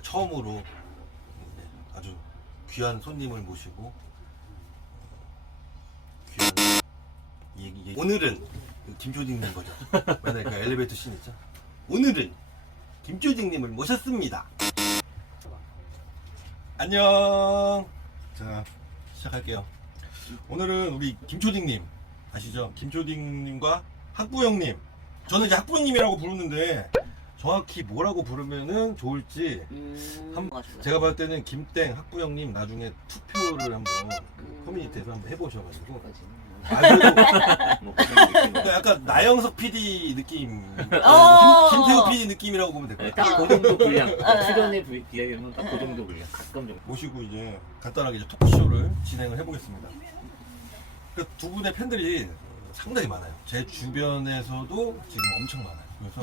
제가 처음으로 아주 귀한 손님을 모시고 귀한 오늘은 김조딩님 거죠. 맨날 그 엘리베이터 씬 있죠. 오늘은 김조딩님을 모셨습니다. 안녕. 자, 시작할게요. 오늘은 우리 김조딩님 아시죠? 김조딩님과 학부형님. 저는 이제 학부형님이라고 부르는데 정확히 뭐라고 부르면은 좋을지 제가 봤을 때는 김땡 학부형님 나중에 투표를 한번 그 커뮤니티에서 한번 해보셔가지고 약간 나영석 PD 느낌, 김태우 PD 느낌이라고 보면 될 것 같아요. 딱 그 정도 분량, 출연에 비하면 딱 그 정도 분량, 가끔 정도. 모시고 이제 간단하게 이제 토크쇼를 진행을 해보겠습니다. 그 두 분의 팬들이 상당히 많아요. 제 주변에서도 지금 엄청 많아요. 그래서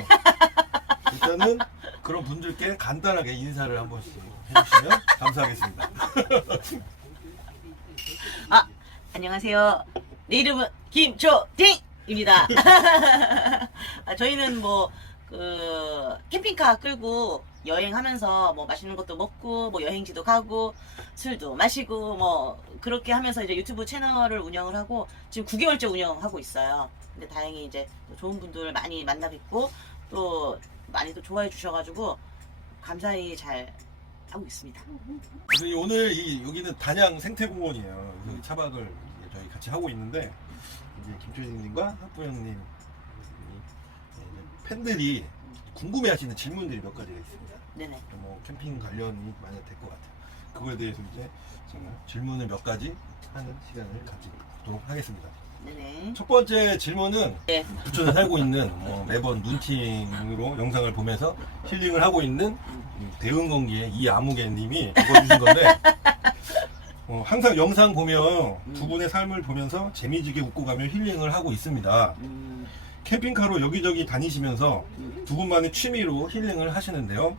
일단은 그런 분들께 간단하게 인사를 한 번씩 해주시면 감사하겠습니다. 안녕하세요. 내 이름은 김조딩입니다. 저희는 캠핑카 끌고 여행하면서 맛있는 것도 먹고 여행지도 가고 술도 마시고 그렇게 하면서 이제 유튜브 채널을 운영을 하고 지금 9개월째 운영하고 있어요. 근데 다행히 이제 좋은 분들 많이 만나 뵙고 또 많이 또 좋아해 주셔가지고 감사히 잘 하고 있습니다. 오늘 여기는 단양 생태공원이에요. 그 차박을 저희 같이 하고 있는데 이제 김조딩님과 학부형님 팬들이 궁금해하시는 질문들이 몇 가지가 있습니다. 네네. 캠핑 관련이 많이 될 것 같아요. 그거에 대해서 이제 제가 질문을 몇 가지 하는 시간을 가지도록 하겠습니다. 네네. 첫 번째 질문은 네. 부천에 살고 있는 매번 눈팅으로 영상을 보면서 힐링을 하고 있는 대응건기의 이아무개님이 적어주신 건데 항상 영상 보면 두 분의 삶을 보면서 재미지게 웃고 가며 힐링을 하고 있습니다. 캠핑카로 여기저기 다니시면서 두 분만의 취미로 힐링을 하시는데요.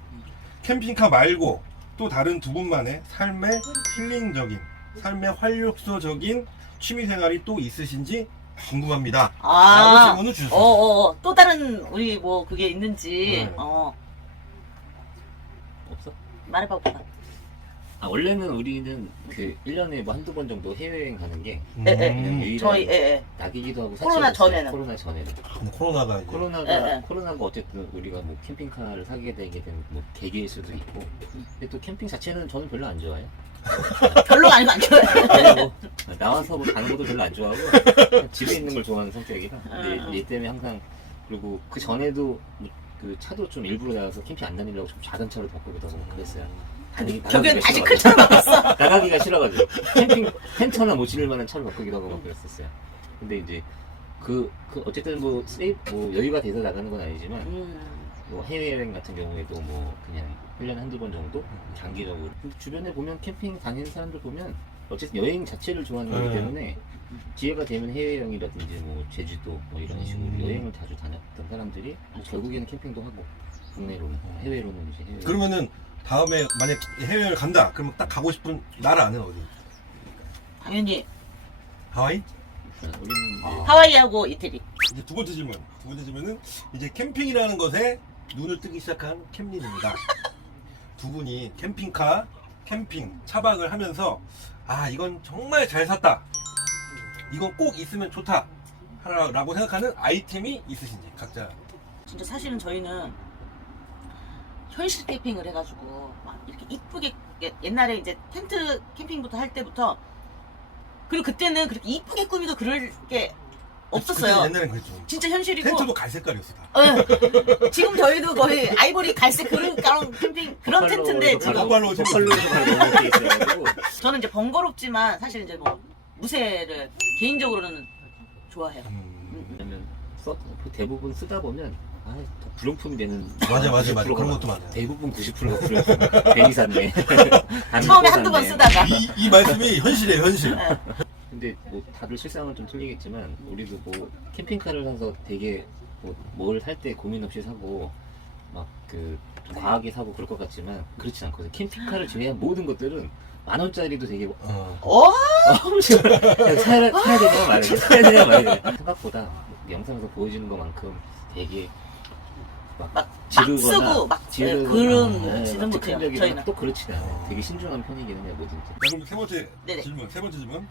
캠핑카 말고 또 다른 두 분만의 삶의 힐링적인, 삶의 활력소적인 취미생활이 또 있으신지 궁금합니다. 라고 질문을 주셨어요. 또 다른 우리 그게 있는지 네. 없어? 말해봐 오빠. 원래는 우리는 그 1년에 한두 번 정도 해외여행 가는 게 유일한 저희 낙이기도 하고 코로나 전에는. 코로나 전에는. 코로나가 이제 코로나가 어쨌든 우리가 캠핑카를 사게 되게 된 계기일 수도 있고, 근데 또 캠핑 자체는 저는 별로 안 좋아해요. 별로가 아니고 안 좋아해요. 나와서 가는 것도 별로 안 좋아하고 집에 있는 걸 좋아하는 성격이라. 근데 얘 때문에 항상, 그리고 그 전에도 그 차도 좀 일부러 나가서 캠핑 안 다니려고 좀 작은 차로 바꾸기도 하고 그랬어요. 저기는 다시 큰 차로 바꿨어. 나가기가 싫어가지고 캠핑 텐트나 못 실을 만한 차로 바꾸기도 하고 막 그랬었어요. 근데 이제 어쨌든 여유가 돼서 나가는 건 아니지만 해외여행 같은 경우에도 그냥 1년에 한두 번 정도 장기적으로 주변에 보면 캠핑 다니는 사람들 보면 어쨌든 여행 자체를 좋아하는 거기 때문에 기회가 되면 해외여행이라든지 제주도 이런 식으로 여행을 자주 다녔던 사람들이 결국에는 캠핑도 하고 국내로는 해외로는 이제 해외. 그러면은 다음에 만약 해외여행을 간다 그러면 딱 가고 싶은 나라는 어디? 당연히 하와이? 우리는 하와이하고 이태리. 이제 두 번째 질문은 이제 캠핑이라는 것에 눈을 뜨기 시작한 캠린입니다. 두 분이 캠핑, 차박을 하면서 이건 정말 잘 샀다. 이건 꼭 있으면 좋다. 라고 생각하는 아이템이 있으신지 각자. 진짜 사실은 저희는 현실 캠핑을 해가지고 막 이렇게 이쁘게 옛날에 이제 텐트 캠핑부터 할 때부터 그리고 그때는 그렇게 이쁘게 꾸미고 그럴 게 없었어요. 옛날엔 그랬죠. 진짜 현실이고. 텐트도 갈색 깔이었어 다. 지금 저희도 거의 아이보리 갈색 그런 캠핑 그런 텐트인데 지금 컬러로 저는 이제 번거롭지만 사실 이제 무쇠를 개인적으로는 좋아해요. 왜냐면 대부분 쓰다 보면 더 불용품이 되는. 맞아. 그런 것도 맞아. 대부분 90%가 불용품. 괜히 샀네. 처음에 한두 번 쓰다가. 이 말씀이 현실이에요, 현실. 근데 다들 실상은 좀 틀리겠지만 우리도 캠핑카를 사서 되게 뭘 살 때 고민 없이 사고 막 과하게 사고 그럴 것 같지만 그렇진 않거든요. 캠핑카를 제외한 모든 것들은 10,000원짜리도 되게 사야 되냐 말이야. 생각보다 영상에서 보여지는 것만큼 되게 막 지르거나 쓰고 막 지르거나, 그런 지는 못해요. 즉흥적이거나 저희는. 또 그렇지 않아요. 되게 신중한 편이기는 해요, 뭐든지. 자, 그럼 세 번째 네네. 질문. 세 번째 질문.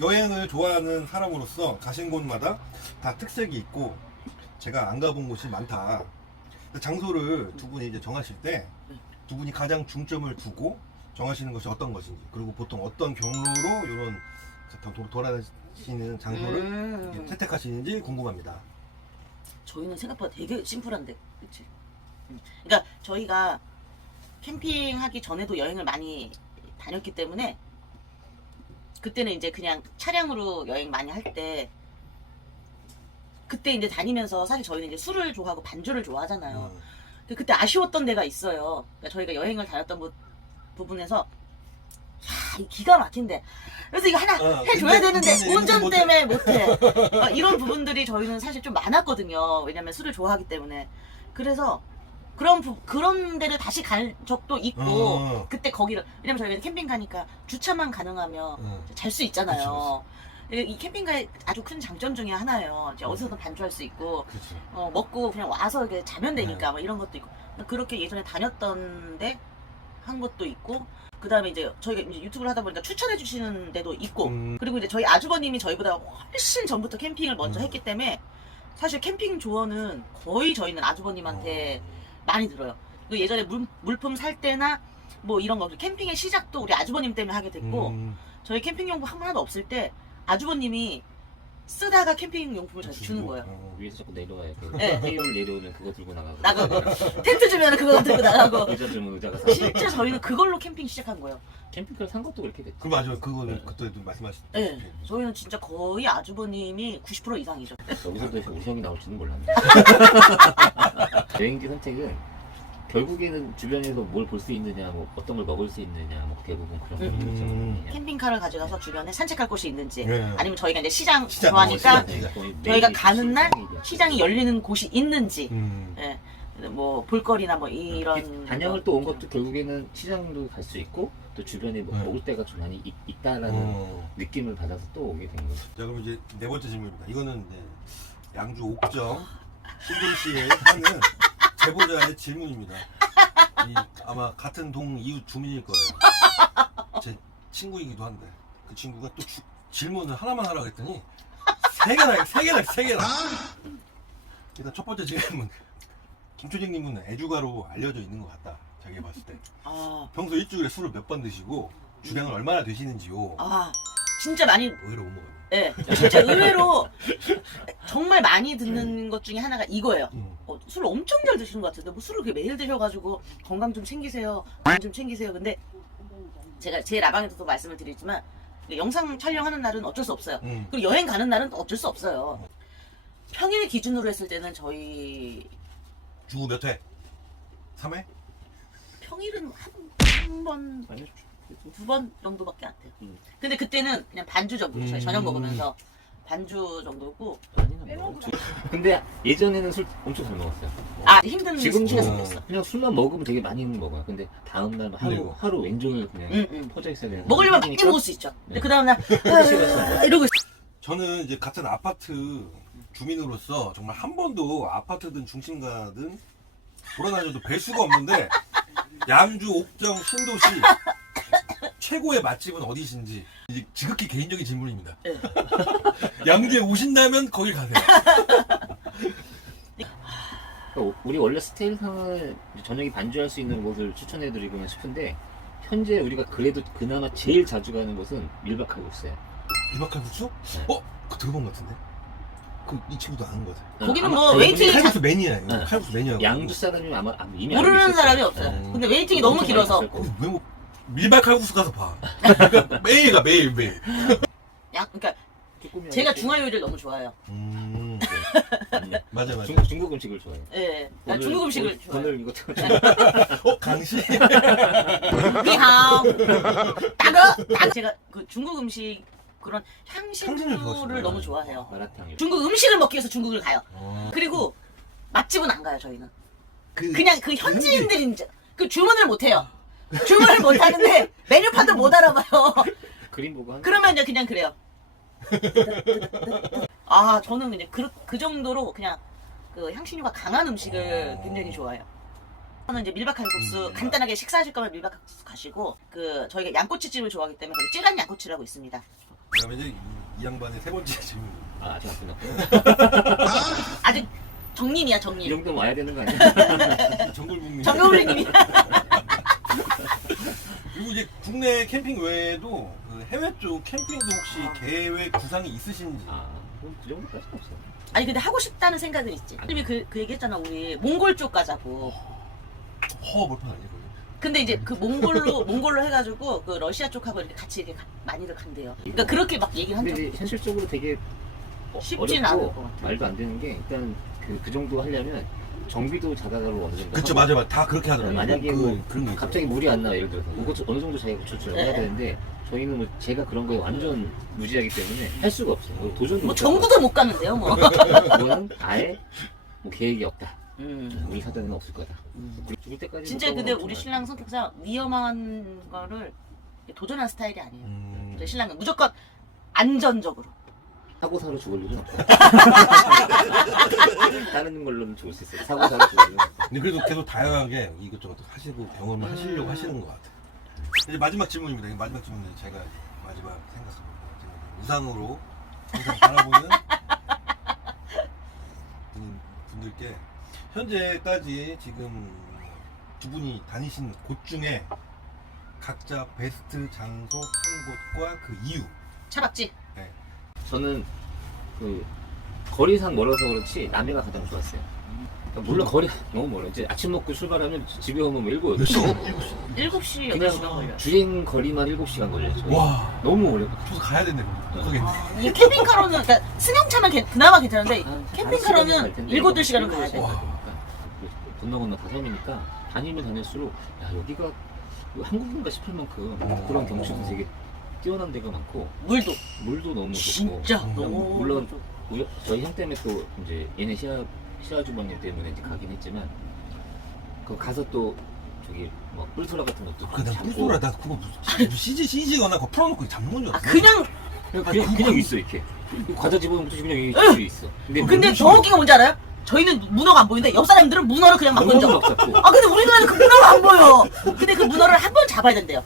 여행을 좋아하는 사람으로서 가신 곳마다 다 특색이 있고 제가 안 가본 곳이 많다. 장소를 두 분이 이제 정하실 때 두 분이 가장 중점을 두고 정하시는 것이 어떤 것인지, 그리고 보통 어떤 경로로 이런 돌아다니시는 장소를 이렇게 채택하시는지 궁금합니다. 저희는 생각보다 되게 심플한데, 그치? 그러니까 저희가 캠핑하기 전에도 여행을 많이 다녔기 때문에 그때는 이제 그냥 차량으로 여행 많이 할 때 그때 이제 다니면서 사실 저희는 이제 술을 좋아하고 반주를 좋아하잖아요. 근데 그때 아쉬웠던 데가 있어요. 그러니까 저희가 여행을 다녔던 부분에서 야, 이 기가 막힌데. 그래서 이거 하나 해줘야 되는데 운전 때문에 못해. 이런 부분들이 저희는 사실 좀 많았거든요. 왜냐면 술을 좋아하기 때문에. 그래서 그런 데를 다시 간 적도 있고 그때 거기를 왜냐면 저희가 캠핑 가니까 주차만 가능하면 잘 수 있잖아요. 이 캠핑가의 아주 큰 장점 중에 하나예요. 이제 어디서든 반주할 수 있고 먹고 그냥 와서 이렇게 자면 되니까 뭐 이런 것도 있고 그렇게 예전에 다녔던데 한 것도 있고 그 다음에 이제 저희가 이제 유튜브를 하다 보니까 추천해 주시는 데도 있고 그리고 이제 저희 아주버님이 저희보다 훨씬 전부터 캠핑을 먼저 했기 때문에 사실 캠핑 조언은 거의 저희는 아주버님한테 많이 들어요. 그 예전에 물품 살 때나 뭐 이런 거 캠핑의 시작도 우리 아주버님 때문에 하게 됐고 저희 캠핑용품 하나도 없을 때 아주버님이 쓰다가 캠핑용품을 저한테 주는 거예요. 위에서 자꾸 내려와요. 네. 테이블 내려오면 그거 들고 나가고. 나가고 텐트 주면 그거 들고 나가고 의자 주면 의자가 사. 진짜 저희는 그걸로 캠핑 시작한 거예요. 캠핑카 산 것도 그렇게 됐죠. 그 맞아요. 그거는 그때도 말씀하셨죠. 네, 저희는 진짜 거의 아주버님이 90% 이상이죠. 여기서도 우리 형이 나올지는 몰랐네. 여행지 선택은 결국에는 주변에서 뭘 볼 수 있느냐, 뭐 어떤 걸 먹을 수 있느냐, 뭐 대부분 그런 거죠. 캠핑카를 가져가서 주변에 산책할 곳이 있는지 네. 아니면 저희가 이제 시장 시장, 좋아하니까 시장. 저희가 가는 날 시장이 열리는 곳이 있는지 음. 예, 뭐 볼거리나 뭐 이런 단양을 또 온 것도 결국에는 시장도 갈 수 있고 또 주변에 뭐 먹을 데가 좀 많이 있다라는 느낌을 받아서 또 오게 된 거죠. 자, 그럼 이제 네 번째 질문입니다. 이거는 이제 양주 옥정 신동시에 사는 제보자의 질문입니다. 아마 같은 동 이웃 주민일 거예요. 제 친구이기도 한데 그 친구가 또 질문을 하나만 하라고 했더니 세 개나. 일단 첫 번째 질문. 김초직님은 애주가로 알려져 있는 것 같다. 자기가 봤을 때. 평소 일주일에 술을 몇 번 드시고 주량은 얼마나 되시는지요. 진짜 많이 의외로 못 먹어요. 네, 진짜 의외로 정말 많이 듣는 것 중에 하나가 이거예요. 술을 엄청 잘 드시는 것 같은데 뭐 술을 그렇게 매일 드셔가지고 건강 좀 챙기세요, 돈 좀 챙기세요. 근데 제가 제 라방에서도 말씀을 드리지만 영상 촬영하는 날은 어쩔 수 없어요. 그리고 여행 가는 날은 어쩔 수 없어요. 평일 기준으로 했을 때는 저희 주 몇 회? 3회? 평일은 한 번, 두 번 정도밖에 안 돼요. 근데 그때는 그냥 반주 정도, 저희 저녁 먹으면서 반주 정도고. 근데 예전에는 술 엄청 잘 먹었어요. 힘든 지금도 시기가 생겼어. 그냥 술만 먹으면 되게 많이 먹어요. 근데 다음날 하루 왼종일 그냥 퍼져 있어야 되는. 먹으려면 많이 먹을 수 있죠. 근데 그 다음날 이러고 있어. 저는 이제 같은 아파트 주민으로서 정말 한 번도 아파트든 중심가든 돌아다녀도 뵐 수가 없는데 양주 옥정 신도시 최고의 맛집은 어디신지 이제 지극히 개인적인 질문입니다. 양주에 오신다면 거길 가세요. 우리 원래 스타일상을 저녁에 반주할 수 있는 곳을 추천해드리고 싶은데 현재 우리가 그래도 그나마 제일 자주 가는 곳은 밀박칼국수예요. 밀박칼국수? 그거 들어본 것 같은데? 이 친구도 아는 것 같아요. 거기는 뭐 웨이팅이 칼국수 매니아예요. 칼국수 매니아. 양주 사람이면 아마 이미 모르는 알고 있을 사람이 거예요. 없어요. 근데 웨이팅이 너무 길어서. 왜 뭐 밀박칼국수 가서 봐. 매일 가 매일. 그러니까 쭈꾸미 제가 아저씨. 중화 요리를 너무 좋아해요. 맞아. 중국 음식을 좋아해요. 예, 난 중국 음식을 좋아해요. 오늘 이거 강시? 니하오. 따거. 제가 그 중국 음식 그런 향신료를 향신료를 좋아하시구나. 너무 좋아해요. 마라탕. 중국 음식을 먹기 위해서 중국을 가요. 그리고 맛집은 안 가요 저희는. 그냥 그 현지인들인 그 주문을 못 해요. 주문을 못 하는데 메뉴판도 못 알아봐요. 그림 보고 한. 그러면 이제 그냥 그래요. 저는 이제 그 정도로 그냥 그 향신료가 강한 음식을 굉장히 좋아해요. 저는 이제 밀박 칼국수 간단하게 식사하실 거면 밀박 칼국수 가시고 그 저희가 양꼬치집을 좋아하기 때문에 거기 찌란 양꼬치라고 있습니다. 그러면 이제 이 양반의 세 번째 질문. 아직 안 끝났고. 아직 정님이야 이 정님. 정도면 와야 되는 거 아니야? 정글북님. 정효울님이. 그리고 이제 국내 캠핑 외에도 그 해외 쪽 캠핑도 혹시 계획 구상이 있으신지? 그럼 그 정도까지는 없어. 아니 근데 하고 싶다는 생각은 있지. 아니 그 얘기 했잖아 우리 몽골 쪽 가자고. 몰판 아니에요? 근데 이제 그 몽골로 해가지고 그 러시아 쪽하고 이렇게 같이 이렇게 많이들 간대요. 그러니까 그렇게 막 얘기를 한 근데 적. 이제 현실적으로 되게 쉽진 어렵고 않을 것 같아. 말도 안 되는 게 일단 그 정도 하려면 정비도 자가로 어느 정도 그쵸, 하고, 맞아. 다 그렇게 하더라고요. 만약에 그런 거 갑자기 물이 안 나 예를 들어서 그것도 어느 정도 자기가 조절을 해야 네. 되는데 저희는 뭐 제가 그런 거에 완전 무지하기 때문에 할 수가 없어요. 도전도 뭐 못 정부도 못 가는데요 뭐. 그거는 아예 뭐 계획이 없다. 우리 사전에는 없을 거다. 그리고 죽을 때까지 진짜 근데 우리 신랑 성격상 위험한 거를 도전한 스타일이 아니에요. 저희 신랑은 무조건 안전적으로. 사고 사로 죽을 일은 없다. 다른 걸로는 죽을 수 있어요. 사고 사로 죽을 일은 없다. 근데 그래도 계속 다양하게 이것저것 하시고 경험을 하시려고 하시는 것 같아요. 이제 마지막 질문입니다. 마지막 질문은 제가 마지막 생각합니다. 우상으로 항상 바라보는 분들께 현재까지 지금 두 분이 다니신 곳 중에 각자 베스트 장소 한 곳과 그 이유. 차박지. 저는 그 거리상 멀어서 그렇지 남해가 가장 좋았어요. 그러니까 물론 거리가 너무 멀어. 이제 아침 먹고 출발하면 집에 오면 뭐 7, 8시. 7시, 8시간 걸려요. 그냥 주행 거리만 7시간 걸려요. 저희. 와. 너무 오래. 저도 가야 된대. 거기. 이게 캠핑카로는 그러니까 승용차만 그나마 괜찮은데 한 캠핑카로는 시간은 갈 텐데 7, 8시간은 가야 돼. 와. 건너 다 섬이니까 다니면 다닐수록 야 여기가 한국인가 싶을 만큼 그런 경치도 되게 뛰어난 데가 많고 물도 물도 너무 진짜 좋고 너무 물론 저희 형 때문에 또 이제 얘네 시아주머니 때문에 이제 가긴 했지만 그 가서 또 저기 뭐 뿔소라 같은 것도 그냥 잡고 뿔소라 나 그거 무슨 CG거나 그거 풀어놓고 잡는 건 줄 아 알았어. 그냥 있어 이렇게 과자 집어넣은 것도 그냥 이렇게 있어. 근데 더 웃긴 건 뭔지 알아요? 저희는 문어가 안 보이는데 옆 사람들은 문어를 그냥 막 던져. 막 잡고 아 근데 우리나라는 그 문어가 안 보여. 근데 그 문어를 한 번 잡아야 된대요.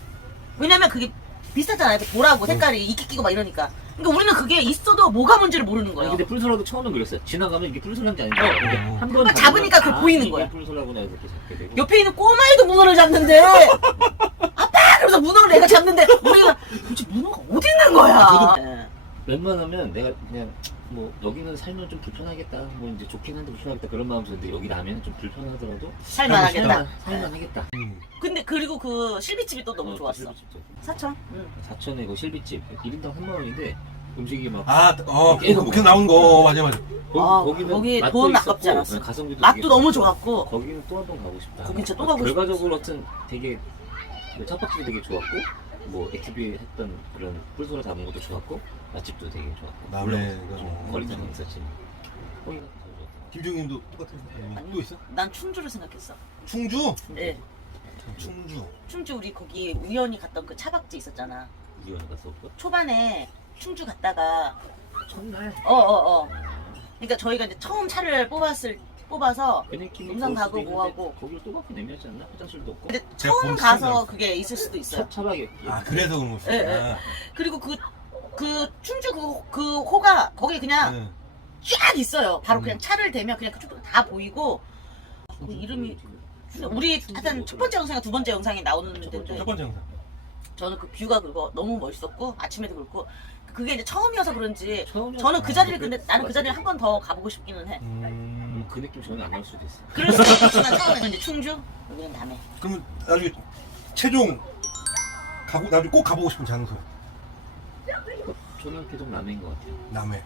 왜냐면 그게 비슷하잖아요. 돌하고 색깔이 이끼 끼고 막 이러니까. 그러니까 우리는 그게 있어도 뭐가 뭔지를 모르는 아니 거예요. 근데 뿔소라도 처음엔 그랬어요. 지나가면 이게 뿔소라인지 아닌지 한번 그러니까 잡으니까 그게 보이는 거야. 뿔소라구나 해서 이렇게 잡게 되고 옆에 있는 꼬마애도 문어를 잡는데 아빠 그러면서 문어를 내가 잡는데 우리가 도대체 문어가 어디 있는 거야. 예. 웬만하면 내가 그냥 뭐 여기는 살면 좀 불편하겠다 뭐 이제 좋긴 한데 불편하겠다 그런 마음 드는데 여기 나면 좀 불편하더라도 살만하겠다. 살만하겠다. 근데 그리고 그 실비집이 또 너무 좋았어. 실비집도. 사천. 사천에 그 실비집 1인당 3만 원인데 음식이 막 계속 목에 나온 거 맞아. 거기 맛도 돈 있었고, 아깝지 않았어. 가성비도 맛도 되게 너무 좋았고, 좋았고. 거기는 또 한 번 가고 싶다. 거긴 진짜 또 가고 싶어. 결과적으로 하여튼 되게 첫박집이 되게 좋았고 뭐 액티비 했던 그런 뿔소라 잡은 것도 좋았고 맛집도 되게 좋았고 남해가 좀 거리상은 있었지만 거기가 더 좋았다. 김종님도 똑같은 거 또 있어? 난 충주를 생각했어. 충주? 네. 충주. 충주 우리 거기 우연히 갔던 그 차박지 있었잖아. 우연히 갔었고 초반에 충주 갔다가 첫날 그러니까 저희가 이제 처음 차를 뽑아서 베네킴이 용산 가고 수도 있는데 뭐하고. 거기로 또 가기 애매하지 않나? 화장실도 없고 근데 제가 처음 본 가서 시간이요. 그게 있을 수도 있어요. 첫 차박이었기 그래서 그런 거였어. 예, 예. 그리고 그 충주 그 호가 거기 그냥 쫙 있어요. 바로 그냥 차를 대면 그냥 그쪽 다 보이고 그 이름이 우리 하여튼 첫 번째 영상과 두 번째 영상에 나오는 데인데 첫 번째 영상. 저는 그 뷰가 그거 너무 멋있었고 아침에도 그렇고 그게 이제 처음이어서 그런지 처음이었- 저는 그 자리를 아, 근데 나는 그 자리를 한 번 더 가보고 싶기는 해. 그 느낌 전혀 안 나올 수도 있어. 그럴 수도 있지만 처음에는 이제 충주 여기는 남해. 그러면 나중에 최종 나중에 꼭 가보고 싶은 장소. 저는 계속 남해인 것 같아요. 남해.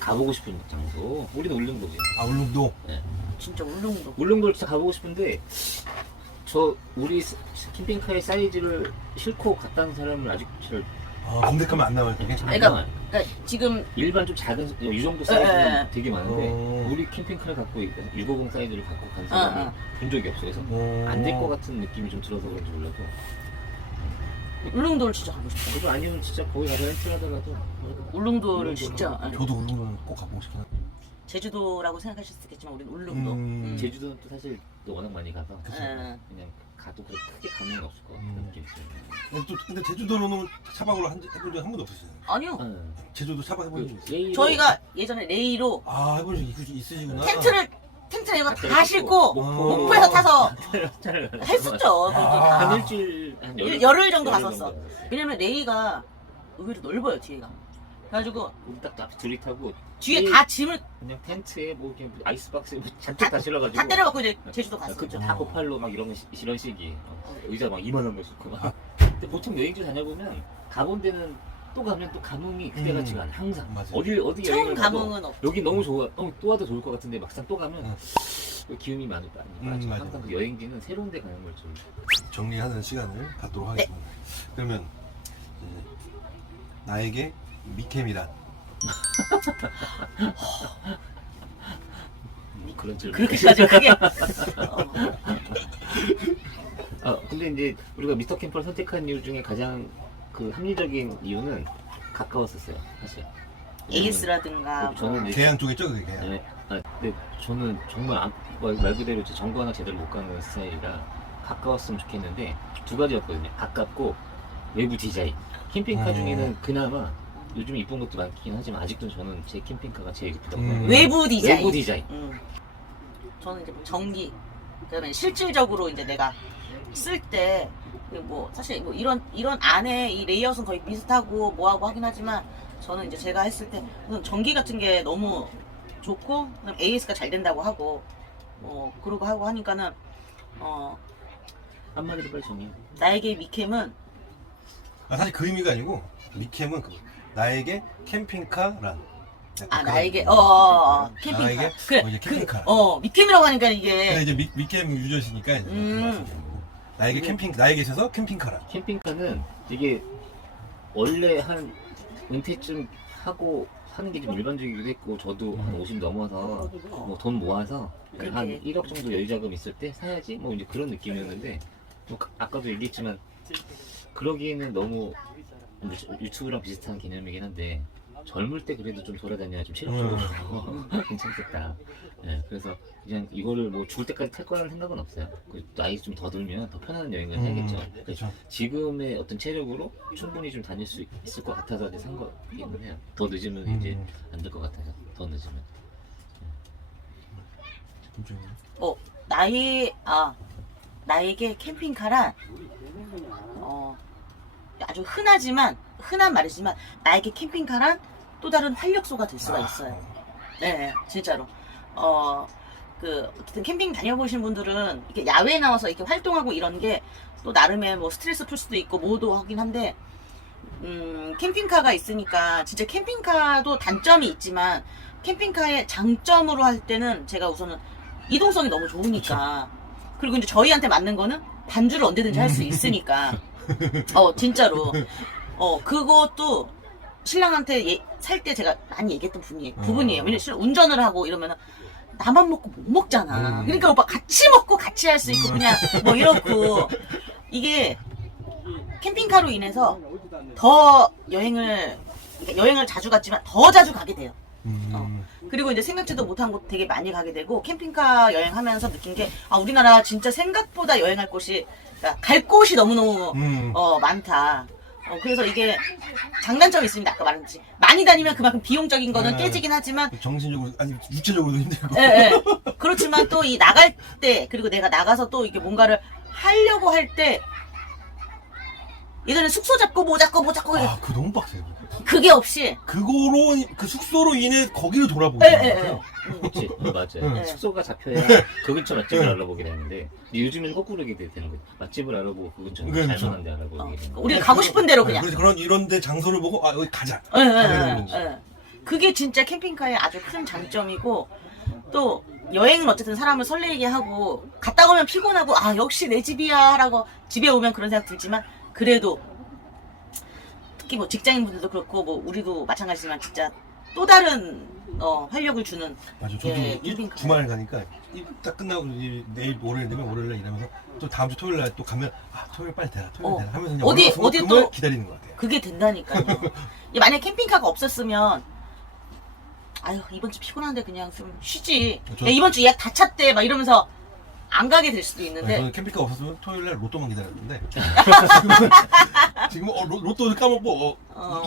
가보고 싶은 장소. 우리는 울릉도지. 울릉도. 진짜 울릉도. 울릉도를 진짜 가보고 싶은데 우리 캠핑카의 사이즈를 싣고 갔다는 사람을 아직 잘 검색하면 안 나와요 그게? 그러니까 지금 일반 좀 작은 이 정도 사이즈는 예. 되게 많은데 우리 캠핑카를 갖고 650 사이즈를 갖고 간 사람이 본 적이 없어요. 그래서 안 될 것 같은 느낌이 좀 들어서 그런지 몰라도 울릉도를 진짜 가고 싶어. 그래도 아니면 진짜 거기 가서 렌트를 하더라도 울릉도를 진짜. 저도 울릉도는 꼭 가보고 싶긴 한데. 제주도라고 생각하실 수 있겠지만 우리는 울릉도. 제주도는 또 사실 또 워낙 많이 가서 그쵸. 그냥 가도 그렇게 크게 감흥이 없을 것 같은 느낌이 들어요. 근데 제주도로는 차박으로 해본 적 한 번도 없으세요? 아니요. 제주도 차박 해본 적 있어요? 저희가 예전에 레이로 아 해본 적 있으시구나. 텐트를 이거 다 싣고 목포. 목포에서 타서 차를 했었죠. 그것도 다. 한 일주일 한 열흘 정도 열흘 갔었어. 정도 갔어요. 왜냐면 레이가 의외로 넓어요 뒤에가. 그래가지고 우리 딱 앞에 둘이 타고 뒤에 다 짐을 그냥 텐트에 뭐 그냥 아이스박스에 뭐 잔뜩 다 실어가지고 다 때려갖고 이제 제주도 갔어요. 그쵸 다 고팔로 막 이런 식이 의자 막 2만 원 씩고 막. 근데 보통 여행지 다녀보면 가본 데는 또 가면 또 감흥이 그때 같지가 않아 항상. 맞아요. 어디 처음 여행을 가도 감흥은 없. 여기 너무 좋아. 또 와도 좋을 것 같은데 막상 또 가면 그 기운이 많이 빠져. 맞아. 항상 그 여행지는 새로운 데 가는 걸 좀. 정리하는 시간을 갖도록 하겠습니다. 그러면 이제 나에게 미캠이란 그런 질문. 그렇게까지 크게. 근데 이제 우리가 미스터 캠퍼를 선택한 이유 중에 가장 그 합리적인 이유는 가까웠었어요, 사실. 에이스라든가 뭐. 저는 이제 계양 쪽에 쪽에 계양. 네, 근데 저는 정말 말 그대로 이제 정보 하나 제대로 못 가는 스타일이라 가까웠으면 좋겠는데 두 가지였거든요. 가깝고 외부 디자인. 캠핑카 중에는 그나마 요즘 이쁜 것도 많긴 하지만 아직도 저는 제 캠핑카가 제일 예쁘다고 생각해요. 외부 디자인. 외부 디자인. 저는 이제 뭐 전기. 그다음에 실질적으로 이제 내가 쓸 때 뭐 사실 뭐 이런 안에 이 레이아웃은 거의 비슷하고 뭐하고 하긴 하지만 저는 이제 제가 했을 때 우선 전기 같은 게 너무 좋고 그다음 AS가 잘 된다고 하고 그러고 하고 하니까는 한마디로 빨리 정리해. 나에게 미캠은 사실 그 의미가 아니고 미캠은 그 나에게 캠핑카란. 나에게 캠핑카. 나에게 그래. 이제 캠핑카. 미캠이라고 하니까 이게 근데 이제 미캠 유저시니까 이제 나에게 나에게 있어서 캠핑카란. 캠핑카는 이게 원래 한 은퇴쯤 하고 하는 게 좀 일반적이기도 했고 저도 한 50 넘어서 뭐 돈 모아서 한 1억 정도 여유 자금 있을 때 사야지 뭐 이제 그런 느낌이었는데 뭐 아까도 얘기했지만 그러기에는 너무 유튜브랑 비슷한 개념이긴 한데 젊을 때 그래도 좀 돌아다녀야 좀 체력적으로 괜찮겠다. 네, 그래서 그냥 이거를 뭐 죽을 때까지 탈 거라는 생각은 없어요. 나이 좀 더 들면 더 편안한 여행을 해야겠죠. 그렇죠. 지금의 어떤 체력으로 충분히 좀 다닐 수 있을 것 같아서 이제 산 거기는 해요. 더 늦으면 이제 안 될 것 같아서 더 늦으면. 나에게 캠핑카란 아주 흔한 말이지만 나에게 캠핑카란 또 다른 활력소가 될 수가 있어요. 네, 진짜로. 어쨌든 캠핑 다녀보신 분들은 이렇게 야외에 나와서 이렇게 활동하고 이런 게 또 나름의 뭐 스트레스 풀 수도 있고 뭐도 하긴 한데, 캠핑카가 있으니까 진짜 캠핑카도 단점이 있지만 캠핑카의 장점으로 할 때는 제가 우선은 이동성이 너무 좋으니까. 그리고 이제 저희한테 맞는 거는 반주를 언제든지 할 수 있으니까. 진짜로. 그것도 신랑한테 살 때 제가 많이 얘기했던 부분이에요. 왜냐면 신랑 운전을 하고 이러면은 나만 먹고 못 먹잖아. 그러니까 오빠 같이 먹고 같이 할 수 있고 그냥 뭐 이렇고. 이게 캠핑카로 인해서 더 여행을 자주 갔지만 더 자주 가게 돼요. 그리고 이제 생각지도 못한 곳 되게 많이 가게 되고 캠핑카 여행하면서 느낀 게 우리나라 진짜 생각보다 여행할 곳이 그러니까 갈 곳이 너무너무 많다. 그래서 이게 장단점이 있습니다. 아까 말했듯이 많이 다니면 그만큼 비용적인 거는 깨지긴 하지만 정신적으로 아니 육체적으로도 힘들고. 예. 그렇지만 또 이 나갈 때 그리고 내가 나가서 또 이게 뭔가를 하려고 할 때 예전에 숙소 잡고 뭐 잡고 그거 너무 빡세요. 그게 없이 그거로 그 숙소로 인해 거기를 돌아보고 예. 그렇지, 맞아요. 숙소가 잡혀야 그 근처 맛집을 알아보게 되는데 요즘엔 거꾸로 되는 거예요. 맛집을 알아보고 그 근처 잘만한데 알아보게 되는 거예요. 우리가 가고 싶은 대로 그냥. 그래서 이런데 장소를 보고 여기 가자. 예. 그게 진짜 캠핑카의 아주 큰 장점이고 또 여행은 어쨌든 사람을 설레게 하고 갔다 오면 피곤하고 역시 내 집이야 라고 집에 오면 그런 생각 들지만 그래도 특히 뭐 직장인분들도 그렇고 뭐 우리도 마찬가지지만 진짜 또 다른 활력을 주는. 맞아. 저도 캠핑카. 주말 가니까 딱 끝나고 내일 월요일 되면 월요일날 일하면서 또 다음 주 토요일 날 또 가면 토요일 빨리 되라 하면서 그냥 어디 또 기다리는 것 같아요. 그게 된다니까요. 만약에 캠핑카가 없었으면 아유 이번 주 피곤한데 그냥 좀 쉬지. 저- 야, 이번 주 예약 다 찼대 막 이러면서 안 가게 될 수도 있는데. 저는 캠핑카 없었으면 토요일날 로또만 기다렸는데 지금 로또를 까먹고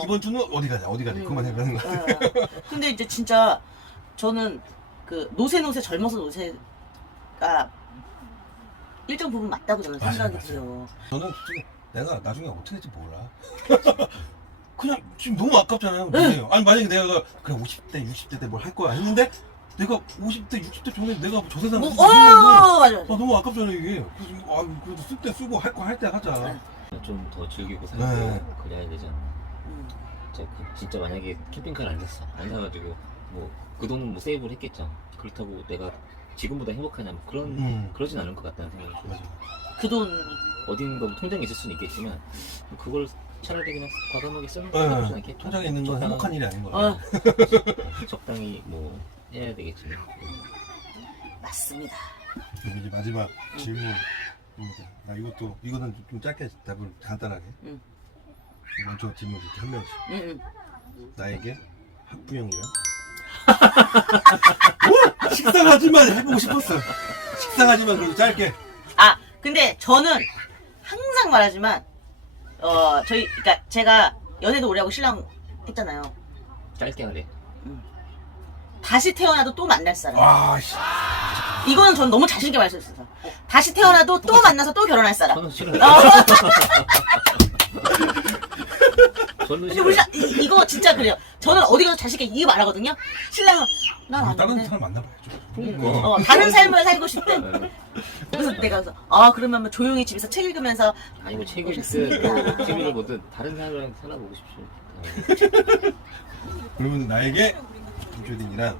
이번 주는 어디 가자 그만 생각하는 거 같아요. 근데 이제 진짜 저는 그 노세 젊어서 노세가 일정 부분 맞다고 저는 맞아요, 생각이 맞아요. 들어요. 저는 지금 내가 나중에 어떻게 될지 몰라. 그냥 지금 너무 아깝잖아요. 그래요. 아니 만약에 내가 그냥 50대 60대 때 뭘 할 거야 했는데 내가 50대 60대 전에 내가 저 세상 뭐, 맞아. 너무 아깝잖아요 이게. 그래서 그래도 쓸 때 쓰고 할 거 할 때 하자. 좀 더 즐기고 살고 네. 그래야 되잖아. 진짜 만약에 캠핑카를 안 사가지고 뭐 그 돈은 뭐 세이브를 했겠죠. 그렇다고 내가 지금보다 행복하냐 뭐 그러진 않을 것 같다는 생각이 들어요. 맞아. 그 돈. 어딘가 뭐 통장에 있을 수는 있겠지만 그걸 차라리 그냥 과감하게 쓰는 게 네. 나쁘지 않겠죠. 통장에 있는 건 행복한 일이 아닌 거예요. 어, 적당히 뭐 해야 되겠지만 맞습니다. 그럼 이제 마지막 질문입니다. 나 이거는 좀 짧게 답을 간단하게. 응. 먼저 질문 이렇게 한 명씩. 응. 나에게 학부형이야? 식상하지만 해보고 싶었어. 식상하지만 그래도 짧게. 아 근데 저는 항상 말하지만 그러니까 제가 연애도 오래 하고 신랑 했잖아요. 짧게 하래. 다시 태어나도 또 만날 사람. 와, 씨. 이거는 전 너무 자신 있게 말할 수 있어요. 다시 태어나도 또 만나서 또 결혼할 사람. 저는 싫어요. 저는 근데 싫어요. 우리 이거 진짜 그래요. 저는 어디 가서 자신 있게 이 말하거든요. 신랑은 난 다른 아닌데. 사람 만나봐야죠. 그러니까. 다른 삶을 살고 싶대. 그래서 내가 그래서 그러면 조용히 집에서 책 읽으면서 아니 뭐 책을 읽든 TV를 보든 다른 사람이랑 살아보고 싶죠. 그러면 나에게 김초딩이란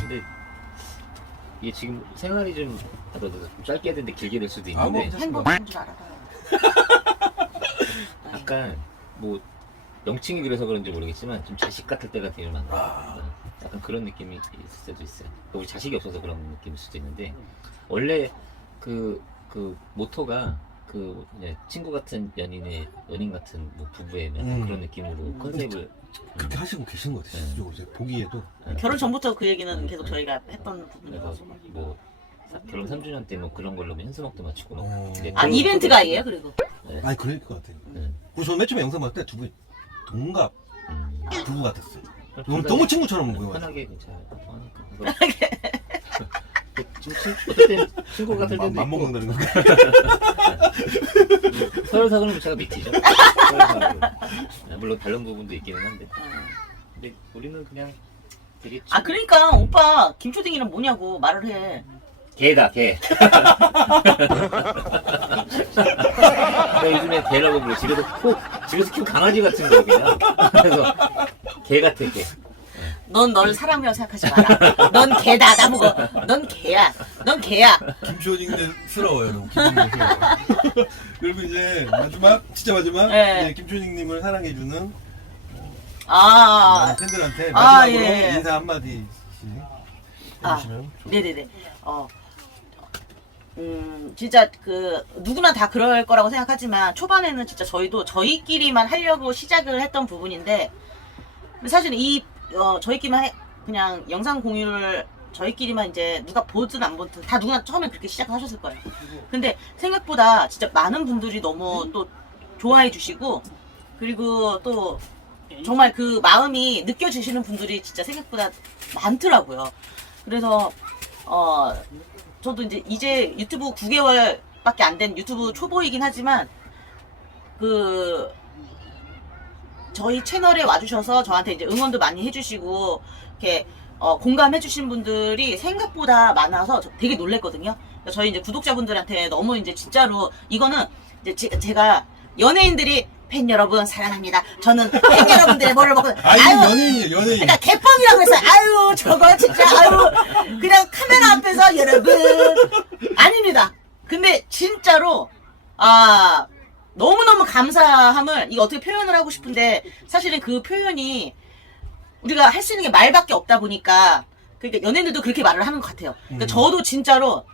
근데 이게 지금 생활이 좀 짧게 해야 되는데 길게 될 수도 뭐 있는데 행복한 줄 알아요. 약간 뭐 명칭이 그래서 그런지 모르겠지만 좀 자식 같을 때가 되게 많아요. 약간 그런 느낌이 있을 수도 있어요. 우리 자식이 없어서 그런 느낌일 수도 있는데 원래 그 모토가 그냥 친구 같은 연인 같은 뭐 부부의 약간 그런 느낌으로 컨셉을 그렇게 하시고 계신 것 같아요. 실제로 이제 보기에도. 결혼 전부터 그 얘기는 계속 저희가 했던 그래서 부분이라서. 뭐 결혼 3주년 때 뭐 그런 걸로 현수막도 맞추고 막 근데 아 이벤트가 아니에요 그리고. 아니 그럴 것 같아요. 네. 그리고 저는 맨 처음에 영상 봤을 때 두 분이 동갑 부부 같았어요. 편하게- 너무 친구처럼 보여가지고. 편하게 괜찮아. 어떨 땐 친구 같을 때도 있고 맘먹는다는 건가? 서열상으로는 제가 밑이죠. 서열상으로. 물론 다른 부분도 있기는 한데 근데 우리는 그냥 되게 그러니까 오빠 김초딩이는 뭐냐고 말을 해. 개다 개. 내가 요즘에 개라고 불러. 집에서 키운 강아지 같은 거 그냥. 그래서 개 같아 개. 넌 너를 사람이라고 생각하지 마라. 넌 개다 나보고. 넌 개야. 넌 개야. 김초딩스러워요. 너무 김초딩스러워요. 그리고 이제 진짜 마지막 네. 이제 김초딩님을 사랑해주는 아. 팬들한테 아, 마지막으로 예. 인사 한마디씩 해주시면 좋을 네네네. 진짜 누구나 다 그럴 거라고 생각하지만 초반에는 진짜 저희도 저희끼리만 하려고 시작을 했던 부분인데 사실 저희끼리만 그냥 영상 공유를 저희끼리만 이제 누가 보든 안 보든 다 누구나 처음에 그렇게 시작을 하셨을 거예요. 근데 생각보다 진짜 많은 분들이 너무 또 좋아해 주시고 그리고 또 정말 그 마음이 느껴지시는 분들이 진짜 생각보다 많더라고요. 그래서 저도 이제 유튜브 9개월밖에 안 된 유튜브 초보이긴 하지만 저희 채널에 와주셔서 저한테 이제 응원도 많이 해주시고 이렇게 공감해주신 분들이 생각보다 많아서 되게 놀랬거든요. 저희 이제 구독자분들한테 너무 이제 진짜로 이거는 이제 제가 연예인들이 팬 여러분 사랑합니다. 저는 팬 여러분들의 뭐를 먹고 연예인이에요 연예인. 그러니까 개뻥이라고 했어요. 아유 저거 진짜 그냥 카메라 앞에서 여러분 아닙니다. 근데 진짜로 너무너무 감사함을 이거 어떻게 표현을 하고 싶은데 사실은 그 표현이 우리가 할 수 있는 게 말밖에 없다 보니까 그러니까 연예인들도 그렇게 말을 하는 것 같아요. 그러니까 저도 진짜로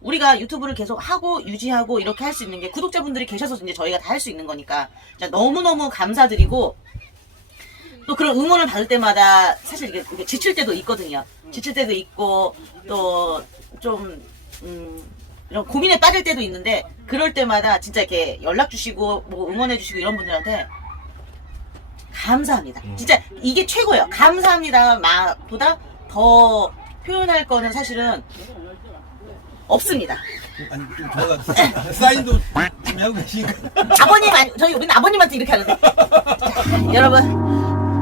우리가 유튜브를 계속 하고 유지하고 이렇게 할 수 있는 게 구독자분들이 계셔서 이제 저희가 다 할 수 있는 거니까 너무너무 감사드리고 또 그런 응원을 받을 때마다 사실 이게 지칠 때도 있거든요. 지칠 때도 있고 또 좀 이런 고민에 빠질 때도 있는데 그럴 때마다 진짜 이렇게 연락 주시고 뭐 응원해 주시고 이런 분들한테 감사합니다. 진짜 이게 최고예요. 감사합니다. 보다 더 표현할 거는 사실은 없습니다. 아니 좀 저가 사인도 좀 하고 계시니까. 아버님, 저희 우리는 아버님한테 이렇게 하는데. 자, 여러분,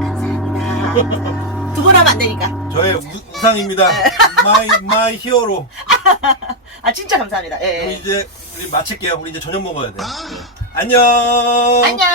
감사합니다. 두 번 하면 안 되니까. 저의 우상입니다. 마이 히어로. 아, 진짜 감사합니다. 예, 그럼 예. 이제 우리 마칠게요. 우리 이제 저녁 먹어야 돼. 안녕. 안녕!